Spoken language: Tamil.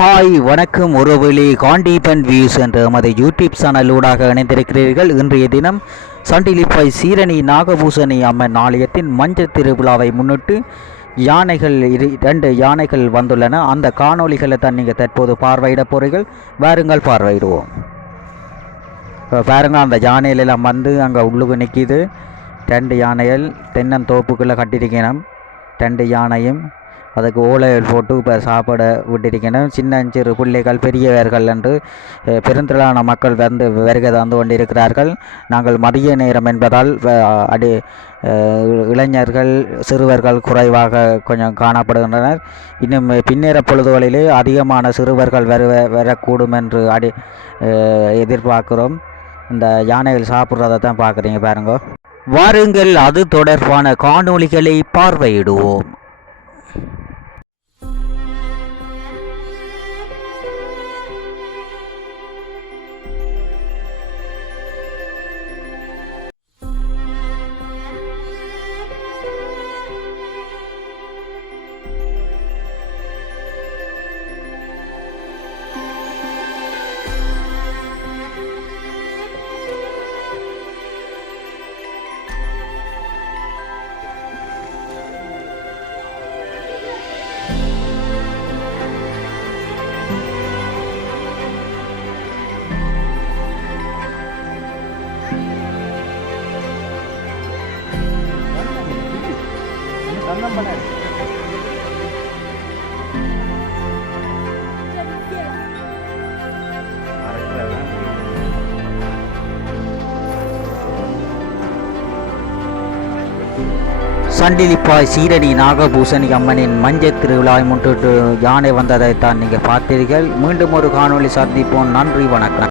ஹாய் வணக்கம் உறவுகளே, காண்டீபன் வியூஸ் என்ற எமது யூடியூப் சேனலூடாக இணைந்திருக்கிறீர்கள். இன்றைய தினம் சண்டிலிப்பை சீரணி நாகபூசணி அம்மன் ஆலயத்தின் மஞ்சள் திருவிழாவை முன்னிட்டு இரண்டு யானைகள் வந்துள்ளன. அந்த காணொளிகளை தான் நீங்கள் தற்போது பார்வையிட போகிறீர்கள். வாருங்கள் பார்வையிடுவோம். பாருங்கள், அந்த யானைகளெல்லாம் வந்து அங்கே உள்ளுக்கு நிற்கிது. ரெண்டு யானைகள் தென்னந்தோப்புக்குள்ளே கட்டியிருக்கணும். ரெண்டு யானையும் அதுக்கு ஓலைகள் போட்டு இப்போ சாப்பாட விட்டிருக்கணும். சின்ன சிறு பிள்ளைகள் பெரியவர்கள் என்று பெருந்திரளான மக்கள் வந்து வருகை தந்து கொண்டிருக்கிறார்கள். நாங்கள் மதிய நேரம் என்பதால் இளைஞர்கள் சிறுவர்கள் குறைவாக கொஞ்சம் காணப்படுகின்றனர். இன்னும் பின்னேற பொழுதுகளிலே அதிகமான சிறுவர்கள் வரக்கூடும் என்று எதிர்பார்க்கிறோம். இந்த யானைகள் சாப்பிட்றதை தான் பார்க்குறீங்க பாருங்க. வாருங்கள், அது தொடர்பான காணொளிகளை பார்வையிடுவோம். சண்டிலிப்பாய் சீரணி நாகபூசணி அம்மனின் மஞ்சள் திருவிழாவை முன்னிட்டு யானை வந்ததைத்தான் நீங்கள் பார்த்தீர்கள். மீண்டும் ஒரு காணொளி சந்திப்போம். நன்றி, வணக்கம்.